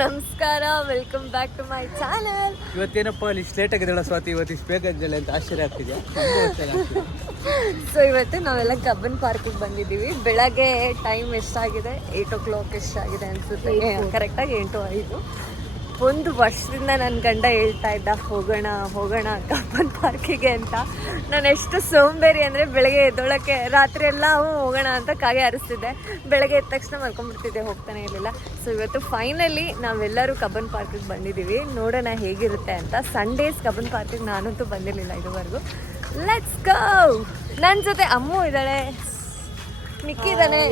ನಮಸ್ಕಾರ welcome back to my channel ಇವತ್ತೇನಪ್ಪ ಅಲ್ಲಿ ಇಷ್ಟು ಲೇಟ್ ಆಗಿದ್ದಾಳ ಸ್ವಾತಿ? ಇವತ್ತು ಇಷ್ಟು ಬೇಗ ಆಗಿದ್ದಾಳೆ ಅಂತ ಆಶ್ಚರ್ಯ ಆಗ್ತಿದೆ. ಸೊ ಇವತ್ತು ನಾವೆಲ್ಲ ಕಬ್ಬನ್ ಪಾರ್ಕಿಗೆ ಬಂದಿದ್ದೀವಿ. ಬೆಳಗ್ಗೆ ಟೈಮ್ ಎಷ್ಟಾಗಿದೆ? ಏಯ್ಟ್ ಓ ಕ್ಲಾಕ್ ಎಷ್ಟಾಗಿದೆ ಅನ್ಸುತ್ತೆ. ಕರೆಕ್ಟಾಗಿ ಎಂಟು ಐದು. ಒಂದು ವರ್ಷದಿಂದ ನನ್ನ ಗಂಡ ಹೇಳ್ತಾ ಇದ್ದ ಹೋಗೋಣ ಹೋಗೋಣ ಕಬ್ಬನ್ ಪಾರ್ಕಿಗೆ ಅಂತ. ನಾನು ಎಷ್ಟು ಸೋಂಬೇರಿ ಅಂದರೆ ಬೆಳಗ್ಗೆ ಎದ್ದೊಳಕ್ಕೆ ರಾತ್ರಿ ಎಲ್ಲ ಹೋಗೋಣ ಅಂತ ಕಾಗೆ ಹರಿಸ್ತಿದ್ದೆ ಬೆಳಗ್ಗೆ ಎದ್ದ ತಕ್ಷಣ ಮಲ್ಕೊಂಡ್ಬಿಡ್ತಿದ್ದೆ ಹೋಗ್ತಾನೆ ಇರಲಿಲ್ಲ. ಸೊ ಇವತ್ತು ಫೈನಲಿ ನಾವೆಲ್ಲರೂ ಕಬ್ಬನ್ ಪಾರ್ಕಿಗೆ ಬಂದಿದ್ದೀವಿ. ನೋಡೋಣ ಹೇಗಿರುತ್ತೆ ಅಂತ. ಸಂಡೇಸ್ ಕಬ್ಬನ್ ಪಾರ್ಕಿಗೆ ನಾನಂತೂ ಬಂದಿರಲಿಲ್ಲ ಇದುವರೆಗೂ. ಲೆಟ್ಸ್ ಗೋ ನನ್ನ ಜೊತೆ ಅಮ್ಮು ಇದ್ದಾಳೆ. ನಿಕ್ಕಿ ಇದ್ದಾನೆ.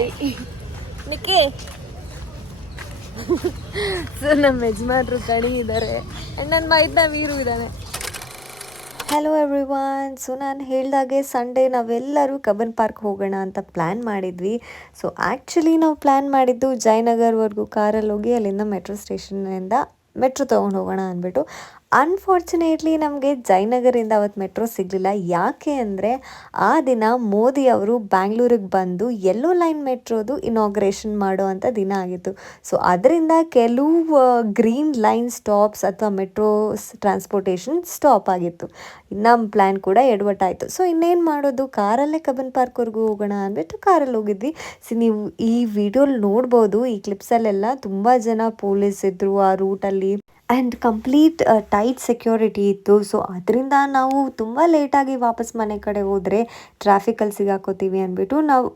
ನಿಕ್ಕಿ. ಸೊ ನಮ್ಮ ಯಜಮಾನ್ರು ಕಣಿ ಇದ್ದಾರೆ ಆ್ಯಂಡ್ ನನ್ನ ಮೈದ್ನ ವೀರು ಇದ್ದಾನೆ ಹಲೋ ಎವ್ರಿ ಒನ್ ಸೊ ನಾನು ಹೇಳಿದಾಗೆ ಸಂಡೇ ನಾವೆಲ್ಲರೂ ಕಬ್ಬನ್ ಪಾರ್ಕ್ ಹೋಗೋಣ ಅಂತ ಪ್ಲ್ಯಾನ್ ಮಾಡಿದ್ವಿ. ಸೊ ಆ್ಯಕ್ಚುಲಿ ನಾವು ಪ್ಲ್ಯಾನ್ ಮಾಡಿದ್ದು ಜಯನಗರ್ವರೆಗೂ ಕಾರಲ್ಲಿ ಹೋಗಿ ಅಲ್ಲಿಂದ ಮೆಟ್ರೋ ಸ್ಟೇಷನ್ನಿಂದ ಮೆಟ್ರೋ ತೊಗೊಂಡು ಹೋಗೋಣ ಅಂದ್ಬಿಟ್ಟು. ಅನ್ಫಾರ್ಚುನೇಟ್ಲಿ ನಮಗೆ ಜಯನಗರಿಂದ ಅವತ್ತು ಮೆಟ್ರೋ ಸಿಗಲಿಲ್ಲ. ಯಾಕೆ ಅಂದರೆ, ಆ ದಿನ ಮೋದಿ ಅವರು ಬ್ಯಾಂಗ್ಳೂರಿಗೆ ಬಂದು ಯೆಲ್ಲೋ ಲೈನ್ ಮೆಟ್ರೋದು ಇನಾಗ್ರೇಷನ್ ಮಾಡೋ ಅಂಥ ದಿನ ಆಗಿತ್ತು. ಸೊ ಅದರಿಂದ ಕೆಲವು ಗ್ರೀನ್ ಲೈನ್ ಸ್ಟಾಪ್ಸ್ ಅಥವಾ ಮೆಟ್ರೋ ಟ್ರಾನ್ಸ್ಪೋರ್ಟೇಷನ್ ಸ್ಟಾಪ್ ಆಗಿತ್ತು. ನಮ್ಮ ಪ್ಲ್ಯಾನ್ ಕೂಡ ಎಡವಟ್ಟಾಯಿತು. ಸೊ ಇನ್ನೇನು ಮಾಡೋದು? ಕಾರಲ್ಲೇ ಕಬ್ಬನ್ ಪಾರ್ಕ್ವರೆಗೂ ಹೋಗೋಣ ಅಂದ್ಬಿಟ್ಟು ಕಾರಲ್ಲಿ ಹೋಗಿದ್ವಿ. ಸಿ ನೀವು ಈ ವಿಡಿಯೋಲಿ ನೋಡ್ಬೋದು. ಈ ಕ್ಲಿಪ್ಸಲ್ಲೆಲ್ಲ ತುಂಬ ಜನ ಪೊಲೀಸ್ ಇದ್ದರು ಆ ರೂಟಲ್ಲಿ ಆ್ಯಂಡ್ ಕಂಪ್ಲೀಟ್ ಟೈಟ್ ಸೆಕ್ಯೂರಿಟಿ ಇತ್ತು. ಸೊ ಅದರಿಂದ ನಾವು ತುಂಬ ಲೇಟಾಗಿ ವಾಪಸ್ ಮನೆ ಕಡೆ ಹೋದರೆ ಟ್ರಾಫಿಕಲ್ಲಿ ಸಿಗಾಕೋತೀವಿ ಅಂದ್ಬಿಟ್ಟು ನಾವು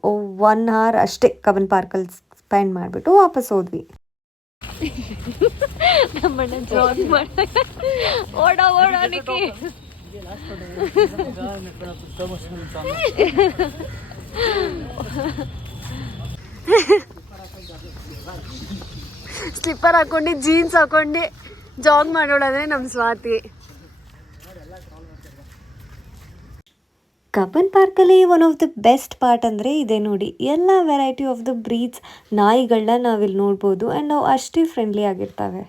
ಒನ್ ಅವರ್ ಅಷ್ಟೇ ಕಬ್ಬನ್ ಪಾರ್ಕಲ್ಲಿ ಸ್ಪೆಂಡ್ ಮಾಡಿಬಿಟ್ಟು ವಾಪಸ್ ಹೋದ್ವಿ. ಸ್ಲಿಪ್ಪರ್ ಹಾಕೊಂಡು ಜೀನ್ಸ್ ಹಾಕೊಂಡು. ಜಾಗ್ ಮಾಡೋಣ ನಮ್ಮ ಸ್ವಾತಿ. ಕಬ್ಬನ್ ಪಾರ್ಕಲ್ಲಿ one of the best part ಅಂದರೆ ಇದೆ ನೋಡಿ ಎಲ್ಲ ವೆರೈಟಿ ಆಫ್ ದ ಬ್ರೀಡ್ಸ್ ನಾಯಿಗಳನ್ನ ನಾವಿಲ್ಲಿ ನೋಡ್ಬೋದು ಆ್ಯಂಡ್ ನಾವು ಅಷ್ಟೇ ಫ್ರೆಂಡ್ಲಿ ಆಗಿರ್ತವೆ.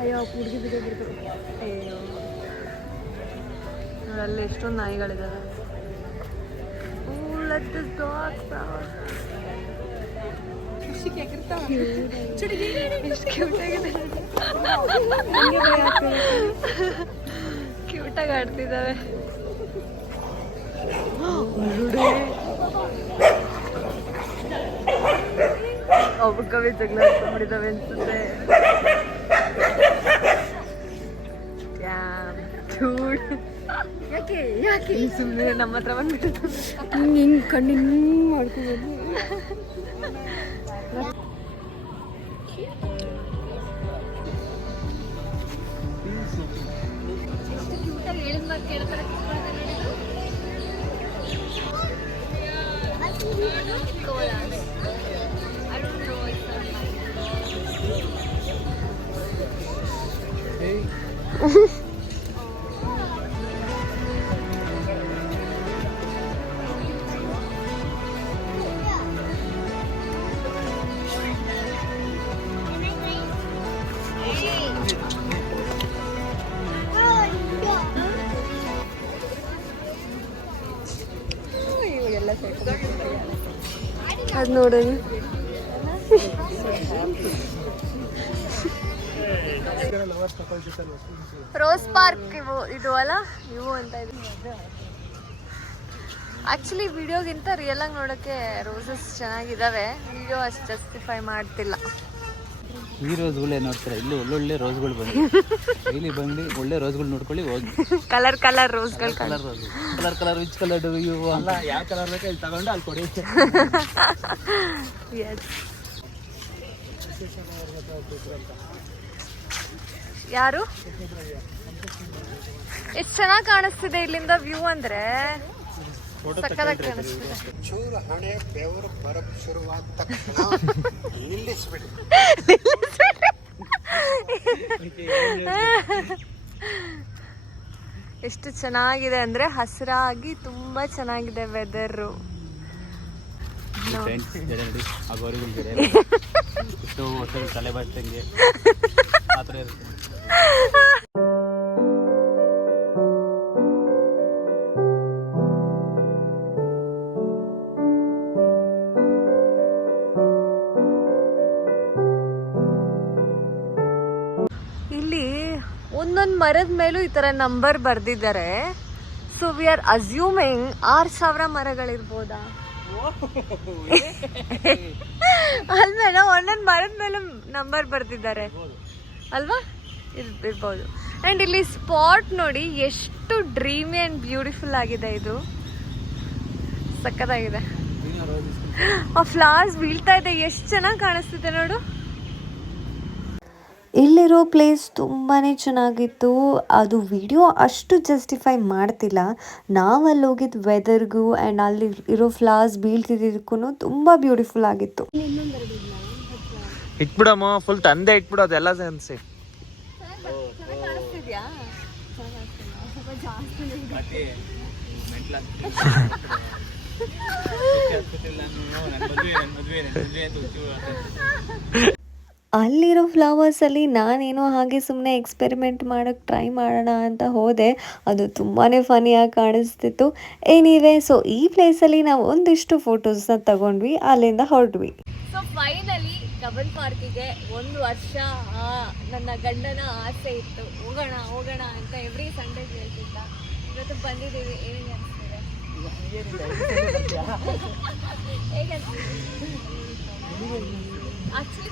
ಅಯ್ಯೋ ಅಯ್ಯೋ. ಅಲ್ಲಿ ಎಷ್ಟೊಂದು ನಾಯಿಗಳಿದ್ದಾವೆ dogs out. ಕ್ಯೂಟಾಗಿ ಆಡ್ತಿದ್ದಾವೆ. ಒಬ್ಬಕ್ಕವೇ ಜಗಳ ಮಾಡಿದಾವೆ ಅನ್ಸುತ್ತೆ. ಯಾಕೆ ಯಾಕೆ? ಸುಮ್ಮನೆ ನಮ್ಮ ಹತ್ರ ಬಂದ್ಬಿಟ್ಟು. ಹಿಂಗೆ ಹಿಂಗೆ ಕಣ್ಣು ಹಿಂಗೆ ಮಾಡ್ಕೊಂಡು ಅದು ನೋಡೋಣ ರೋಸ್ ಪಾರ್ಕ್ ಇವು, ಇದು ಅಲ್ಲ? ಇವು ಅಂತ ಇದೆ. ಆಕ್ಚುಲಿ ವಿಡಿಯೋಗಿಂತ ರಿಯಲ್ ಆಗಿ ನೋಡೋಕ್ಕೆ ರೋಸಸ್ ಚೆನ್ನಾಗಿದ್ದಾವೆ ವಿಡಿಯೋ ಅಷ್ಟು ಜಸ್ಟಿಫೈ ಮಾಡ್ತಿಲ್ಲ. ಈ ರೋಸ್ಗಳೇ ನೋಡ್ತಾರೆ? ಇಲ್ಲಿ ಒಳ್ಳೊಳ್ಳೆ ರೋಸ್ಗಳು ಬಂದು ಇಲ್ಲಿ ಬಂದು ಒಳ್ಳೆ ರೋಸ್ಗಳು ನೋಡ್ಕೊಳ್ಳಿ ಹೋಗಿ. Colour colour ರೋಸ್ಗಳು colour rose colour colour which colour ಇವು ಅಲ್ಲ ಯಾವ ಕಲರ್ ಬೇಕು ಇಲ್ಲಿ ತಗೊಂಡು ಅಲ್ಲಿ ಕೊಡಿ. ಎಸ್ ಯಾರು? ಎಷ್ಟು ಚೆನ್ನಾಗಿ ಕಾಣಿಸ್ತಿದೆ ಇಲ್ಲಿಂದ ವ್ಯೂ ಅಂದ್ರೆ? ಚೂರು ಹಣೆ ಬೆವರು ಬರಕ್ ಶುರುವಾದ ತಕ್ಷಣ ನಿಲ್ಲಿಸ್ಬಿಡಿ. ಎಷ್ಟು ಚೆನ್ನಾಗಿದೆ ಅಂದ್ರೆ ಹಸಿರಾಗಿ ತುಂಬಾ ಚೆನ್ನಾಗಿದೆ ವೆದರು ವರ್ಷದ ತಲೆ ಬರ್ತಂಗೆ ಒಂದೊಂದು ಮರದ ಮೇಲೂ ಈ ಥರ ನಂಬರ್ ಬರೆದಿದ್ದಾರೆ. ಸೊ ವಿ ಆರ್ ಅಸ್ಯೂಮಿಂಗ್ ಆರು ಸಾವಿರ ಮರಗಳಿರ್ಬೋದಾ? ಅಲ್ವಾ ಒಂದೊಂದು ಮರದ ಮೇಲೂ ನಂಬರ್ ಬರ್ದಿದ್ದಾರೆ. ಅಲ್ವಾ? ಇರ್ ಇರ್ಬೋದು. ಆ್ಯಂಡ್ ಇಲ್ಲಿ ಸ್ಪಾಟ್ ನೋಡಿ ಎಷ್ಟು ಡ್ರೀಮಿ ಆ್ಯಂಡ್ ಬ್ಯೂಟಿಫುಲ್ ಆಗಿದೆ ಇದು. ಸಕ್ಕತ್ತಾಗಿದೆ ಆ ಫ್ಲವರ್ಸ್ ಬೀಳ್ತಾ ಇದೆ. ಎಷ್ಟು ಚೆನ್ನಾಗಿ ಕಾಣಿಸ್ತಿದೆ ನೋಡು. ಇಲ್ಲಿರೋ ಪ್ಲೇಸ್ ತುಂಬಾ ಚೆನ್ನಾಗಿತ್ತು. ಅದು ವಿಡಿಯೋ ಅಷ್ಟು ಜಸ್ಟಿಫೈ ಮಾಡ್ತಿಲ್ಲ. ನಾವಲ್ಲಿ ಹೋಗಿದ್ದ ವೆದರ್ಗೂ ಆ್ಯಂಡ್ ಅಲ್ಲಿ ಇರೋ ಫ್ಲವರ್ಸ್ ಬೀಳ್ತಿದ್ದಕ್ಕೂ ತುಂಬ ಬ್ಯೂಟಿಫುಲ್ ಆಗಿತ್ತು. ಇಟ್ಬಿಡಮ್ಮ ಫುಲ್ ತಂದೆ ಇಟ್ಬಿಡು ಅದೆಲ್ಲ ಸೇರಿಸಿ. ಅಲ್ಲಿರೋ ಫ್ಲವರ್ಸಲ್ಲಿ ನಾನೇನೋ ಹಾಗೆ ಸುಮ್ಮನೆ ಎಕ್ಸ್ಪೆರಿಮೆಂಟ್ ಮಾಡೋಕ್ಕೆ ಟ್ರೈ ಮಾಡೋಣ ಅಂತ ಹೋದೆ. ಅದು ತುಂಬಾ ಫನಿಯಾಗಿ ಕಾಣಿಸ್ತಿತ್ತು. ಏನಿವೆ ಸೊ ಈ ಪ್ಲೇಸಲ್ಲಿ ನಾವು ಒಂದಿಷ್ಟು ಫೋಟೋಸ್ನ ತಗೊಂಡ್ವಿ ಅಲ್ಲಿಂದ ಹೊರಟ್ವಿ. ಸೊ ಫೈನಲಿ ಕಬನ್ ಪಾರ್ಕಿಗೆ ಒಂದು ವರ್ಷ ಆ, ನನ್ನ ಗಂಡನ ಆಸೆ ಇತ್ತು. ಹೋಗೋಣ ಹೋಗೋಣ ಅಂತ ಎವ್ರಿ ಸಂಡೇ ಹೇಳ್ತಿದ್ದ ಇವತ್ತು ಬಂದಿದ್ದೀವಿ ಏನೇನು ಅನಿಸ್ತಿದೆ ಹೇಗೆ ಆಕ್ಚುಲಿ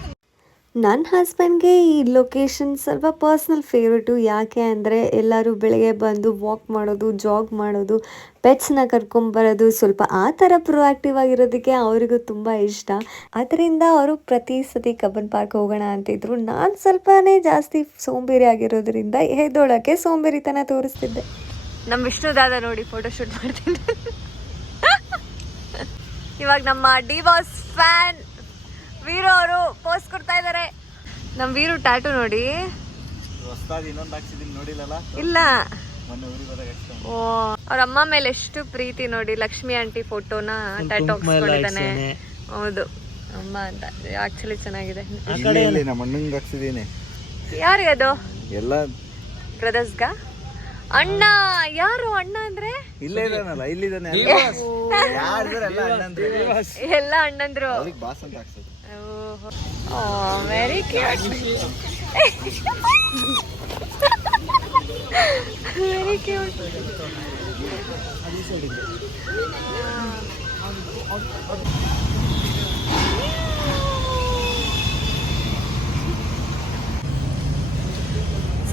ನನ್ನ ಹಸ್ಬೆಂಡ್ಗೆ ಈ ಲೊಕೇಶನ್ ಸ್ವಲ್ಪ ಪರ್ಸ್ನಲ್ ಫೇವ್ರೇಟು ಯಾಕೆ ಅಂದರೆ ಎಲ್ಲರೂ ಬೆಳಗ್ಗೆ ಬಂದು ವಾಕ್ ಮಾಡೋದು ಜಾಗ್ ಮಾಡೋದು ಪೆಟ್ಸ್ನ ಕರ್ಕೊಂಬರೋದು ಸ್ವಲ್ಪ ಆ ಥರ ಪ್ರೊಆಕ್ಟಿವ್ ಆಗಿರೋದಕ್ಕೆ ಅವರಿಗೂ ತುಂಬ ಇಷ್ಟ. ಅದರಿಂದ ಅವರು ಪ್ರತಿ ಸತಿ ಕಬ್ಬನ್ ಪಾರ್ಕ್ ಹೋಗೋಣ ಅಂತಿದ್ರು. ನಾನು ಸ್ವಲ್ಪನೇ ಜಾಸ್ತಿ ಸೋಂಬೇರಿ ಆಗಿರೋದ್ರಿಂದ ಹೆದ್ದೋಳಕ್ಕೆ ಸೋಂಬೇರಿತನ ತೋರಿಸ್ತಿದ್ದೆ. ನಮ್ಮ ವಿಷ್ಣು ದಾದ ನೋಡಿ ಫೋಟೋಶೂಟ್ ಮಾಡ್ತಿದ್ದೆ. ಇವಾಗ ನಮ್ಮ ಡಿ ಫ್ಯಾನ್ ವೀರೋ ಅವರು ಪೋಸ್ಟ್ ಕೊಡ್ತಾ ಇದ್ದಾರೆ. ನಮ್ಮ ವೀರು ಟ್ಯಾಟು ನೋಡಿ. ಹೊಸ್ದಾಗಿ ಇನ್ನೊಂದು ಹಾಕ್ಸಿದೀನಿ ನೋಡಿಲ್ಲಲ್ಲ? ಇಲ್ಲ. ಮೊನ್ನೆ ಊರಿಗೆ ಹೋದಾಗ ಹಾಕ್ಸ್ಕೊಂಡೆ. ಓ ಅವ್ರ ಅಮ್ಮ ಮೇಲೆ ಎಷ್ಟು ಪ್ರೀತಿ ನೋಡಿ ಲಕ್ಷ್ಮಿ ಆಂಟಿ ಫೋಟೋನ ಟ್ಯಾಟು ಹಾಕ್ಸ್ಕೊಂಡಿದ್ದಾನೆ ಹೌದು. ಅಮ್ಮ ಅಂತ. ಆಕ್ಚುಲಿ ಚೆನ್ನಾಗಿದೆ. ಇಲ್ಲಿ ಇಲ್ಲಿ ನಮ್ಮ ಅಣ್ಣಂಗೆ ಹಾಕ್ಸಿದೀನಿ. ಯಾರಿಗೆ ಅದು? ಎಲ್ಲ ಬ್ರದರ್ಸ್ಗ ಅಣ್ಣ ಯಾರು ಅಣ್ಣ ಅಂದ್ರೆ? ಇಲ್ಲೇ ಇದಾನಲ್ಲ ಇಲ್ಲಿದ್ದಾನೆ ಯಾರು ಎಲ್ಲ ಅಣ್ಣಂದ್ರೆ. ಎಲ್ಲ ಅಣ್ಣಂದ್ರು. ಅವ್ರಿಗೆ ಬಾಸ್ ಅಂತ ಹಾಕ್ಸೋದು very cute very cute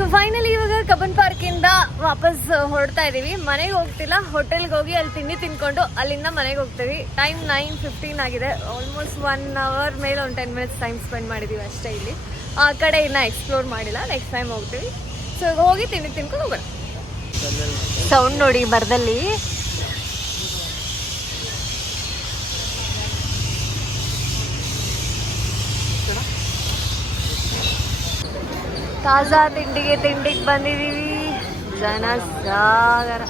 so finally ಇವಾಗ ಕಬ್ಬನ್ ಪಾರ್ಕಿಂದ ವಾಪಸ್ ಹೊರಡ್ತಾ ಇದೀವಿ. ಮನೆಗೆ ಹೋಗ್ತಿಲ್ಲ ಹೋಟೆಲ್ಗೆ ಹೋಗಿ ಅಲ್ಲಿ ತಿಂಡಿ ತಿನ್ಕೊಂಡು ಅಲ್ಲಿಂದ ಮನೆಗೆ ಹೋಗ್ತೀವಿ. ಟೈಮ್ ನೈನ್ ಫಿಫ್ಟೀನ್ ಆಗಿದೆ. ಆಲ್ಮೋಸ್ಟ್ ಒನ್ ಅವರ್ ಮೇಲೆ ಒಂದು ಟೆನ್ ಮಿನಿಟ್ಸ್ ಟೈಮ್ ಸ್ಪೆಂಡ್ ಮಾಡಿದ್ದೀವಿ ಅಷ್ಟೇ ಇಲ್ಲಿ. ಆ ಕಡೆ ಇನ್ನ ಎಕ್ಸ್ಪ್ಲೋರ್ ಮಾಡಿಲ್ಲ. ನೆಕ್ಸ್ಟ್ ಟೈಮ್ ಹೋಗ್ತೀವಿ. ಸೊ ಹೋಗಿ ತಿಂಡಿ ತಿನ್ಕೊಂಡು ಹೋಗೋಣ. ಸೌಂಡ್ ನೋಡಿ ಮರದಲ್ಲಿ ತಾಜಾ ತಿಂಡಿಗೆ ತಿಂಡಿಗೆ ಬಂದಿದ್ದೀವಿ ಜನ ಸಾಗರ.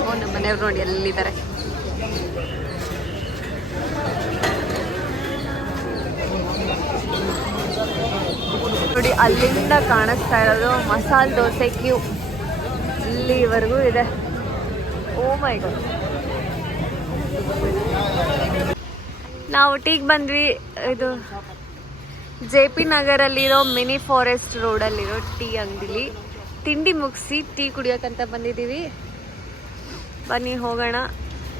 ಓ ಮನೆಯವ್ರು ನೋಡಿ ಎಲ್ಲಿದ್ದಾರೆ. ನೋಡಿ, ಅಲ್ಲಿಂದ ಕಾಣಿಸ್ತಾ ಇರೋದು ಮಸಾಲೆ ದೋಸೆ ಕ್ಯೂ. ಇಲ್ಲಿವರೆಗೂ ಇದೆ. ಓ ಮೈ ನಾವು ಟೀಗ್ ಬಂದ್ವಿ. ಇದು ಜೆ ಪಿ ನಗರಲ್ಲಿರೋ ಮಿನಿ ಫಾರೆಸ್ಟ್ ರೋಡಲ್ಲಿರೋ ಟೀ ಅಂಗಡಿಲಿ ತಿಂಡಿ ಮುಗಿಸಿ ಟೀ ಕುಡಿಯೋಕ್ಕಂತ ಬಂದಿದ್ದೀವಿ. ಬನ್ನಿ ಹೋಗೋಣ.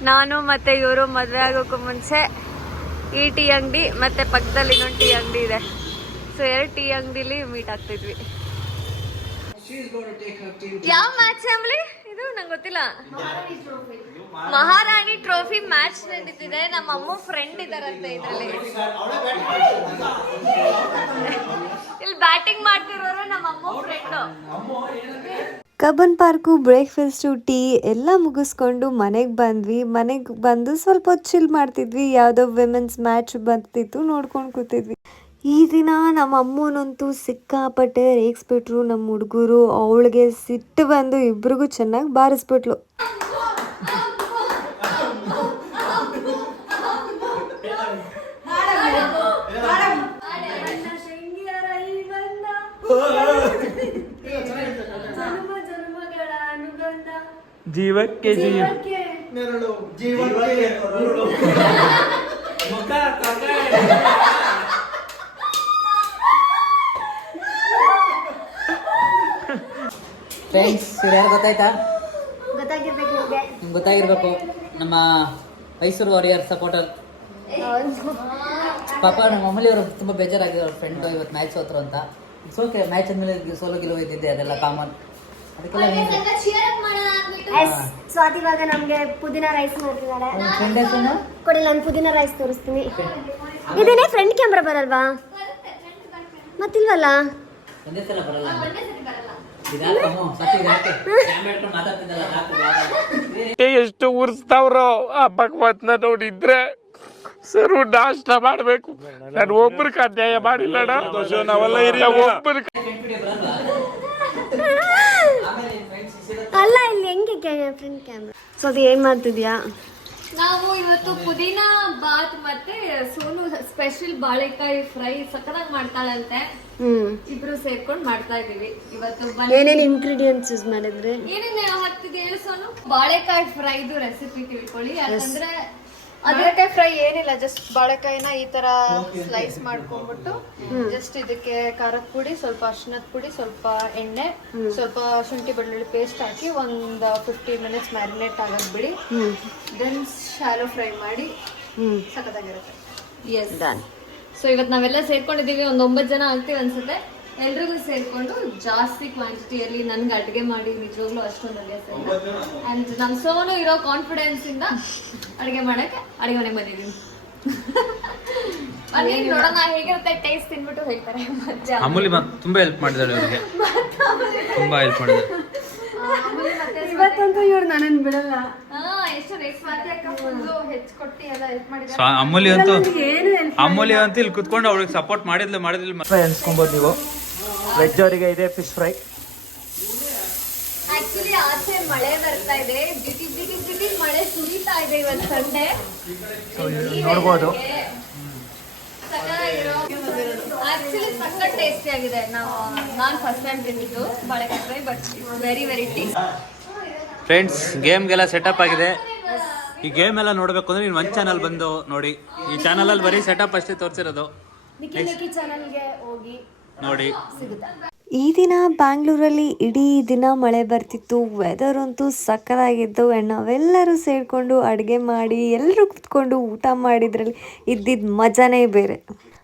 ನಾನು ಮತ್ತು ಇವರು ಮದುವೆ ಆಗೋಕ್ಕೂ ಮುಂಚೆ ಈ ಟೀ ಅಂಗಡಿ ಮತ್ತು ಪಕ್ಕದಲ್ಲಿ ಇನ್ನೊಂದು ಟೀ ಅಂಗಡಿ ಇದೆ. ಸೊ ಎರಡು ಟೀ ಅಂಗಡಿಲಿ ಮೀಟ್ ಆಗ್ತಿದ್ವಿ. ಯಾವ ಮ್ಯಾಚ್ ಫ್ಯಾಮಿಲಿ ಇದು ನಂಗೆ ಗೊತ್ತಿಲ್ಲ. ಮಹಾರಾಣಿ ಟ್ರೋಫಿ ಮ್ಯಾಚ್ ನಡೀತಿದೆ. ನಮ್ಮ ಅಮ್ಮ ಫ್ರೆಂಡ್ ಇದಾರಂತೆ ಇದರಲ್ಲಿ. ಇಲ್ಲಿ ಬ್ಯಾಟಿಂಗ್ ಮಾಡ್ತಿರೋರು ನಮ್ಮ ಅಮ್ಮ friend Cubbon park breakfast tea ಎಲ್ಲ ಮುಗಿಸ್ಕೊಂಡು ಮನೆಗೆ ಬಂದ್ವಿ. ಮನೆಗೆ ಬಂದು ಸ್ವಲ್ಪ ಹೊತ್ತು ಚಿಲ್ ಮಾಡ್ತಿದ್ವಿ. ಯಾವುದೋ ವಿಮೆನ್ಸ್ ಮ್ಯಾಚ್ ಬರ್ತಿತ್ತು ನೋಡ್ಕೊಂಡು ಕೂತಿದ್ವಿ. ಈ ದಿನ ನಮ್ಮ ಅಮ್ಮನಂತೂ ಸಿಕ್ಕಾಪಟ್ಟೆ ರೇಗಿಸ್ಬಿಟ್ರು ನಮ್ಮ ಹುಡುಗರು. ಅವಳಿಗೆ ಸಿಟ್ಟು ಬಂದು ಇಬ್ರಿಗೂ ಚೆನ್ನಾಗಿ ಬಾರಿಸ್ಬಿಟ್ಲು. ಜೀವಕ್ಕೆ ಜೀವ. ನೆರಳು. ಜೀವಕ್ಕೆ ಉರುಳು ಮುಖ ಫ್ರೆಂಡ್ಸ್ ಗೊತ್ತಾಯ್ತಾ? ಗೊತ್ತಾಗಿರ್ಬೇಕು ನಮ್ಮ ಮೈಸೂರು ವಾರಿಯರ್ ಸಪೋರ್ಟರ್ ಪಾಪ ನಮ್ಮ ಮಮ್ಮಲಿ ಅವರು ತುಂಬ ಬೇಜಾರಾಗಿರೋ ಅವ್ರ ಫ್ರೆಂಡ್ ಇವತ್ತು ಮ್ಯಾಚ್ ಹೋದ್ರು ಅಂತ. ಇಟ್ಸ್ ಓಕೆ ಮ್ಯಾಚ್ ಅಂದಮೇಲೆ ಸೋಲೋ ಗೆಲುವು ಇದ್ದಿದ್ದೆ ಅದೆಲ್ಲ ಕಾಮನ್ ಅದಕ್ಕೆಲ್ಲ ಎಸ್ ಸ್ವಾತಿ ಇವಾಗ ನಮ್ಗೆ ಪುದೀನ ರೈಸ್ ಮಾಡ್ತಿದ್ದಾರೆ ಕೊಡಿ ನಾನು ಪುದೀನ ರೈಸ್ ತೋರಿಸ್ತೀನಿ. ಇದೇನೇ ಫ್ರಂಟ್ ಕ್ಯಾಮ್ರಾ ಬರಲ್ವಾ? ಮತ್ತಿಲ್ವಲ್ಲ? ಎಷ್ಟು ಉರ್ಸ್ತಾವ್ರ ಆ ಭಗವತ್ನ ನೋಡಿದ್ರೆ ಸರು ನಾಷ್ಟ ಮಾಡ್ಬೇಕು. ನಾನು ಒಬ್ರಿಗೆ ಅನ್ಯಾಯ ಮಾಡಿಲ್ಲ ನಾವೆಲ್ಲ ಒಬ್ಬರು ಅಲ್ಲ ಇಲ್ಲಿ ಹೆಂಗೆ ಫ್ರಂಟ್ ಕ್ಯಾಮ್ರಾ ಸೊ ಅದು ಏನ್ ಮಾಡ್ತಿದ್ಯಾ? ನಾವು ಇವತ್ತು ಪುದೀನ ಬಾತ್ ಮತ್ತೆ ಸೋನು ಸ್ಪೆಷಲ್ ಬಾಳೆಕಾಯಿ ಫ್ರೈ ಸಕ್ಕತ್ತಾಗಿ ಮಾಡ್ತಾಳಂತೆ. ಹ್ಮ್. ಇಬ್ರು ಸೇರ್ಕೊಂಡು ಮಾಡ್ತಾ ಇದೀವಿ. ಇವತ್ತು ಬನ್ನಿ. ಏನೇನು ಇಂಗ್ರೀಡಿಯೆಂಟ್ಸ್ ಯೂಸ್ ಮಾಡಿದ್ರಿ? ಏನೇನು ಹಾಕ್ತಿದೆ ಹೇಳು ಸೋನು? ಬಾಳೆಕಾಯಿ ಫ್ರೈದು ರೆಸಿಪಿ ತಿಳ್ಕೊಳ್ಳಿ. ಯಾಕಂದ್ರೆ ಬಾಳೆಕಾಯಿ ಫ್ರೈ ಏನಿಲ್ಲ ಜಸ್ಟ್ ಬಾಳೆಕಾಯಿನ ಈ ತರ ಸ್ಲೈಸ್ ಮಾಡ್ಕೊಂಡ್ಬಿಟ್ಟು ಜಸ್ಟ್ ಇದಕ್ಕೆ ಖಾರದ ಪುಡಿ ಸ್ವಲ್ಪ ಅರ್ಶಿನದ ಪುಡಿ ಸ್ವಲ್ಪ ಎಣ್ಣೆ ಸ್ವಲ್ಪ ಶುಂಠಿ ಬೆಳ್ಳುಳ್ಳಿ ಪೇಸ್ಟ್ ಹಾಕಿ ಒಂದ್ ಫಿಫ್ಟೀನ್ ಮಿನಿಟ್ಸ್ ಮ್ಯಾರಿನೇಟ್ ಆಗಕ್ ಬಿಡಿ. ದೆನ್ ಶಾಲೋ ಫ್ರೈ ಮಾಡಿ ಸಖತ್ತಾಗಿರುತ್ತೆ. ಎಸ್ ಸೊ ಇವತ್ತು ನಾವೆಲ್ಲ ಸೇರ್ಕೊಂಡಿದೀವಿ ಒಂದು ಒಂಬತ್ತು ಜನ ಆಗ್ತೀವಿ ಅನ್ಸುತ್ತೆ. ಎಲ್ರಿಗೂ ಸೇರ್ಕೊಂಡು ಜಾಸ್ತಿ ಕ್ವಾಂಟಿಟಿಯಲ್ಲಿ ನನ್ಗೆ ಅಡುಗೆ ಮಾಡಿ ನಿಜವಾಗ್ಲೂ ಅಷ್ಟೊಂದು ಅಭ್ಯಾಸ ಅಂಡ್ ನಮ್ ಸೋನು ಇರೋ ಕಾನ್ಫಿಡೆನ್ಸ್ ಇಂದ ಅಡುಗೆ ಮಾಡಕ್ಕೆ ಅಡುಗೆ ಮನೆಗೆ ಬಂದಿದ್ದೀನಿ ನೋಡೋಣ ಹೇಗಿರುತ್ತೆ ಟೇಸ್ಟ್ ತಿನ್ಬಿಟ್ಟು ಹೇಳ್ತಾರೆ ಮಜಾ ಅಮೂಲಿ ತುಂಬ ಹೆಲ್ಪ್ ಮಾಡಿದಾಳೆ ಅವರಿಗೆ ತುಂಬ ಹೆಲ್ಪ್ ಇವತ್ತಂತೂ ಇವ್ರು ನನ್ನನ್ನು ಬಿಡಲ್ಲ. ಅಮೂಲಿ ಅಂತೂ ಅಮೂಲಿ ಅಂತ ಇಲ್ಲಿ ಕುತ್ಕೊಂಡು ಅವ್ರಿಗೆ ಸಪೋರ್ಟ್ ಮಾಡಿದ್ಲು ಮಾಡಿದ್ಲು ಫ್ರೈ ಅನ್ಸ್ಕೊಬೋದು ನೀವು ವೆಜ್ ಅವರಿಗೆ ಇದೆ ಫಿಶ್ ಫ್ರೈ ಆಕ್ಚುಲಿ ಆಚೆ ಮಳೆ ಬರ್ತಾ ಇದೆ. ಜಿಟಿ ಜಿಟಿ ಜಿಟಿ ಮಳೆ ಸುರಿತಾ ಇದೆ ಇವತ್ತು ಸಂಡೆ. ನೋಡ್ಬೋದು. ಆಕ್ಚುಲಿ ಸಖತ್ ಟೇಸ್ಟಿ ಆಗಿದೆ. ನಾವು ನಾನು ಫಸ್ಟ್ ಟೈಮ್ ತಿಂದಿದ್ದು. ಬಾಳೆಕಾಯಿ fry but very very tasty friends ಗೇಮ್ಗೆಲ್ಲ setup ಆಗಿದೆ. ಈ ಗೇಮ್ ಎಲ್ಲ ನೋಡಬೇಕು ಅಂದ್ರೆ ನೀವು ಒಂದು ಚಾನಲ್ ಬಂದು ನೋಡಿ. ಈ ಚಾನಲಲ್ಲಿ ಬರೀ ಸೆಟಪ್ ಅಷ್ಟೇ ತೋರಿಸಿರೋದು. ಚಾನಲ್ಗೆ ಹೋಗಿ. ನೋಡಿ. ಈ ದಿನ ಬ್ಯಾಂಗ್ಳೂರಲ್ಲಿ ಇಡೀ ದಿನ ಮಳೆ ಬರ್ತಿತ್ತು. ವೆದರ್ ಅಂತೂ ಸಕ್ಕತ್ತಾಗಿತ್ತು ಆ್ಯಂಡ್ ನಾವೆಲ್ಲರೂ ಸೇರಿಕೊಂಡು ಅಡುಗೆ ಮಾಡಿ ಎಲ್ಲರೂ ಕುತ್ಕೊಂಡು ಊಟ ಮಾಡಿದ್ರಲ್ಲಿ ಇದ್ದಿದ್ದ ಮಜಾನೇ ಬೇರೆ.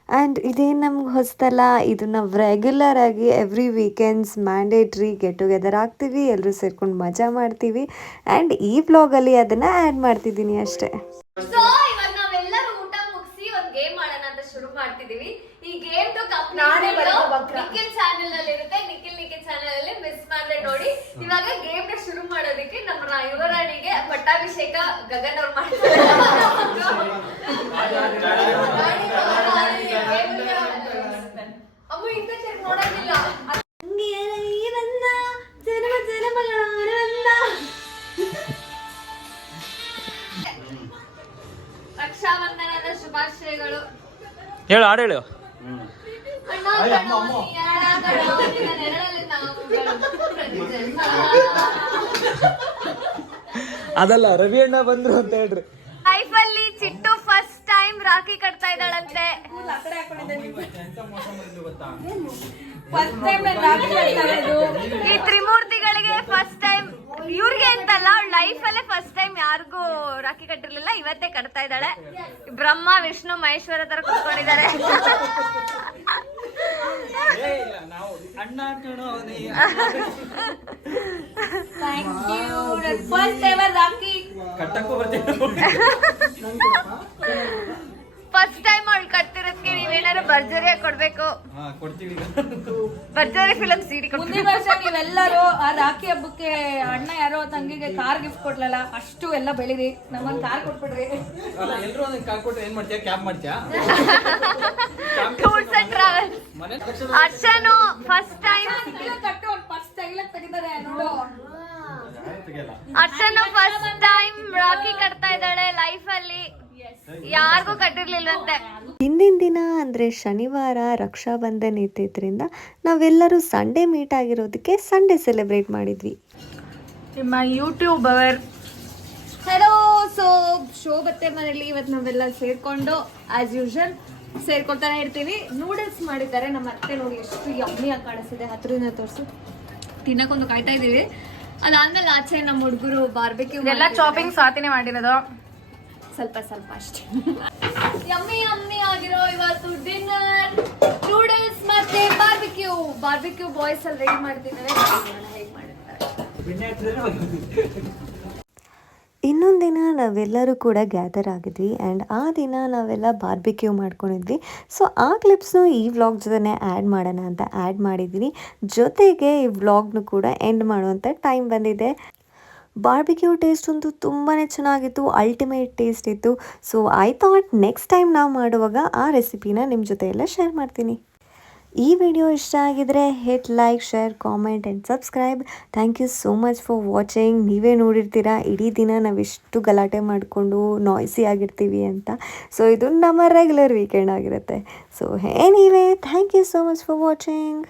ಆ್ಯಂಡ್ ಇದೇನು ನಮ್ಗೆ ಹೊಸ್ತಲ್ಲ ಇದು ನಾವು ರೆಗ್ಯುಲರ್ ಆಗಿ every weekends mandatory get together ಆಗ್ತೀವಿ. ಎಲ್ಲರೂ ಸೇರ್ಕೊಂಡು ಮಜಾ ಮಾಡ್ತೀವಿ. ಆ್ಯಂಡ್ ಈ ಬ್ಲಾಗಲ್ಲಿ ಅದನ್ನು ಆ್ಯಡ್ ಮಾಡ್ತಿದ್ದೀನಿ ಅಷ್ಟೇ ಸೊ ಇವಾಗ ನಾವೆಲ್ಲರೂ ಊಟ ಮುಗಿಸಿ ಒಂದ್ ಗೇಮ್ ಮಾಡೋಣ ಅಂತ ಶುರು ಮಾಡ್ತಿದೀವಿ ಈ ಗೇಮ್ ನಿಖಿಲ್ ಚಾನೆಲ್ನಲ್ಲಿ ಇರುತ್ತೆ ನಿಖಿಲ್ ನಿಖಿಲ್ ಚಾನೆಲ್ ಅಲ್ಲಿ ಮಿಸ್ ಮಾಡ್ದೆ ನೋಡಿ. ಇವಾಗ ಗೇಮ್ನ ಶುರು ಮಾಡೋದಕ್ಕೆ ನಮ್ಮ ರಾ- ಯುವರಾಣಿಗೆ ಪಟ್ಟಾಭಿಷೇಕ ಗಗನ್ ಅವ್ರು ಮಾಡ್ತಾರೆ. ಅಮ್ಮ ಇಂಥ ಚೆಕ್ ನೋಡೋದಿಲ್ಲ ರಕ್ಷಾಬಂಧನದ ಶುಭಾಶಯಗಳು. ಹೇಳು ಹಾಡು ಹೇಳು ಅಣ್ಣ ಕಣೋ ನೀ ಅಣ್ಣ ಕಣೋ, ನಿನ್ನ ನೆರಳಲ್ಲಿ ನಾವುಗಳು ಪ್ರತಿ ಜನ್ಮ. ಅದಲ್ಲ ರವಿ ಅಣ್ಣ ಬಂದ್ರು ಅಂತ ಹೇಳ್ರಿ. ಲೈಫ್ ಅಲ್ಲಿ ಚಿಟ್ಟು ಫಸ್ಟ್ ಟೈಮ್ ರಾಖಿ ಕಟ್ತಾ ಇದ್ದಾಳಂತೆ. ಈ ತ್ರಿಮೂರ್ತಿಗಳಿಗೆ ಫಸ್ಟ್ ಟೈಮ್ ಇವ್ರಿಗೆ ಅಂತಲ್ಲ ಅವ್ಳ ಲೈಫ್ ಅಲ್ಲೇ ಫಸ್ಟ್ ಟೈಮ್ ಯಾರಿಗೂ ರಾಖಿ ಕಟ್ಟಿರ್ಲಿಲ್ಲ ಇವತ್ತೇ ಕಟ್ತಾ ಇದ್ದಾಳೆ. ಬ್ರಹ್ಮ ವಿಷ್ಣು ಮಹೇಶ್ವರ ತರ ಕುತ್ಕೊಂಡಿದ್ದಾರೆ. Thank you first rakhi. First time ಅವಳು ಕಟ್ತಿರೋದಕ್ಕೆ ನೀವೇನಾದ್ರು ಭರ್ಜರಿಯಾಗಿ ಕೊಡ್ಬೇಕು? ಭರ್ಜರಿ ಫಿಲಂ ಸಿಡಿ ಮುಂದಿನ ವರ್ಷ ನೀವೆಲ್ಲರೂ ಆ ರಾಖಿ ಹಬ್ಬಕ್ಕೆ ಅಣ್ಣ ಯಾರೋ ತಂಗಿಗೆ ಕಾರ್ ಗಿಫ್ಟ್ ಕೊಡ್ಲಲ್ಲ ಅಷ್ಟು ಎಲ್ಲ ಬೆಳಿರಿ. ನಮ್ಮನ್ ಕಾರ್ ಕೊಟ್ಬಿಡ್ರಿ. ಎಲ್ಲರೂ ಒಂದು ಕಾರ್ ಕೊಟ್ಟು ಏನ್ ಮಾಡ್ತೀಯಾ? ಕ್ಯಾಬ್ ಮಾಡ್ತೀಯಾ? ಟೂರ್ಸ್ ಅಂಡ್ ಟ್ರಾವೆಲ್ ಅರ್ಚನು ಫಸ್ಟ್ ಟೈಮ್ ಕಟ್ಟು ಫಸ್ಟ್ ತೆಗಿಲಕ್ ತೆಗಿತಾರೆ ನೋಡು. ಅರ್ಚನು ಫಸ್ಟ್ ಟೈಮ್ ರಾಖಿ ಕಟ್ತಾ ಇದ್ದಾಳೆ ಲೈಫ್ ಅಲ್ಲಿ. ಯಾರಿಗೂ ಕಟ್ಟಿರ್ಲಿಲ್ವಂತೆ. ಹಿಂದಿನ ದಿನ ಅಂದ್ರೆ ಶನಿವಾರ ರಕ್ಷಾ ಬಂಧನ್ ಇದ್ದಿದ್ದರಿಂದ ನಾವೆಲ್ಲರೂ ಸಂಡೇ ಮೀಟ್ ಆಗಿರೋದಕ್ಕೆ ಸಂಡೇ ಸೆಲೆಬ್ರೇಟ್ ಮಾಡಿದ್ವಿ. ನಿಮ್ಮ ಯೂಟ್ಯೂಬರ್ ಹಲೋ ಸೊ ಶೋ ಬತ್ತೆ ಮನೆಯಲ್ಲಿ ಇವತ್ತು ನಾವೆಲ್ಲ ಸೇರ್ಕೊಂಡು ಆಸ್ ಯೂಶಲ್ ಸೇರ್ಕೊಳ್ತಾನೆ ಇರ್ತೀವಿ. ನೂಡಲ್ಸ್ ಮಾಡಿದ್ದಾರೆ. ನಮ್ಮ ಅತ್ತೆ ನೋಡಿ ಎಷ್ಟು ಯಮ್ಮಿಯಾಗಿ ಕಾಣಿಸ್ತಿದೆ. ಹತ್ರದಿಂದ ತೋರಿಸು. ತಿನ್ನಕ್ಕೊಂದು ಕಾಯ್ತಾ ಇದ್ದೀವಿ ಅದಾದ್ಮೇಲೆ ಆಚೆ ನಮ್ಮ ಹುಡುಗರು ಬಾರ್ಬೆಕ್ಯೂ ಎಲ್ಲ ಶಾಪಿಂಗ್ ಸ್ವಾತಿನೇ ಮಾಡಿರೋದು. ಸ್ವಲ್ಪ ಸ್ವಲ್ಪ ಅಷ್ಟೇ. ಯಮ್ಮಿ ಯಮ್ಮಿ ಆಗಿರೋ ಇವತ್ತು ಡಿನ್ನರ್ ನೂಡಲ್ಸ್ ಮತ್ತೆ ಬಾರ್ಬಿಕ್ಯೂ ಬಾರ್ಬಿಕ್ಯೂ ಬಾಯ್ಸ್ ಅಲ್ಲಿ ರೆಡಿ ಮಾಡ್ತಿದ್ದಾರೆ ಹೇಗೆ ಇನ್ನೊಂದು ದಿನ ನಾವೆಲ್ಲರೂ ಕೂಡ ಗ್ಯಾದರ್ ಆಗಿದ್ವಿ ಆ್ಯಂಡ್ ಆ ದಿನ ನಾವೆಲ್ಲ ಬಾರ್ಬಿಕ್ಯೂ ಮಾಡ್ಕೊಂಡಿದ್ವಿ. ಸೊ ಆ ಕ್ಲಿಪ್ಸ್ನು ಈ ವ್ಲಾಗ್ ಜೊತೆ ಆ್ಯಡ್ ಮಾಡೋಣ ಅಂತ ಆ್ಯಡ್ ಮಾಡಿದ್ದೀನಿ ಜೊತೆಗೆ ಈ ವ್ಲಾಗ್ನು ಕೂಡ ಎಂಡ್ ಮಾಡುವಂಥ ಟೈಮ್ ಬಂದಿದೆ. ಬಾರ್ಬಿಕ್ಯೂ ಟೇಸ್ಟ್ ಅಂತೂ ತುಂಬಾ ಚೆನ್ನಾಗಿತ್ತು ಅಲ್ಟಿಮೇಟ್ ಟೇಸ್ಟ್ ಇತ್ತು. So I thought next time ನಾವು ಮಾಡುವಾಗ ಆ ರೆಸಿಪಿನ ನಿಮ್ಮ ಜೊತೆ ಎಲ್ಲ ಶೇರ್ ಮಾಡ್ತೀನಿ. ಈ ವಿಡಿಯೋ ಇಷ್ಟ ಆಗಿದ್ರೆ hit like share comment and subscribe thank you so much for watching ನೀವೇ ನೋಡಿರ್ತೀರಾ, ಇಡೀ ದಿನ ನಾವೆಷ್ಟು ಗಲಾಟೆ ಮಾಡಿಕೊಂಡು ನಾಯ್ಸಿ ಆಗಿರ್ತೀವಿ ಅಂತ. ಸೊ ಇದು ನಮ್ಮ ರೆಗ್ಯುಲರ್ ವೀಕೆಂಡ್ ಆಗಿರುತ್ತೆ. So anyway thank you so much for watching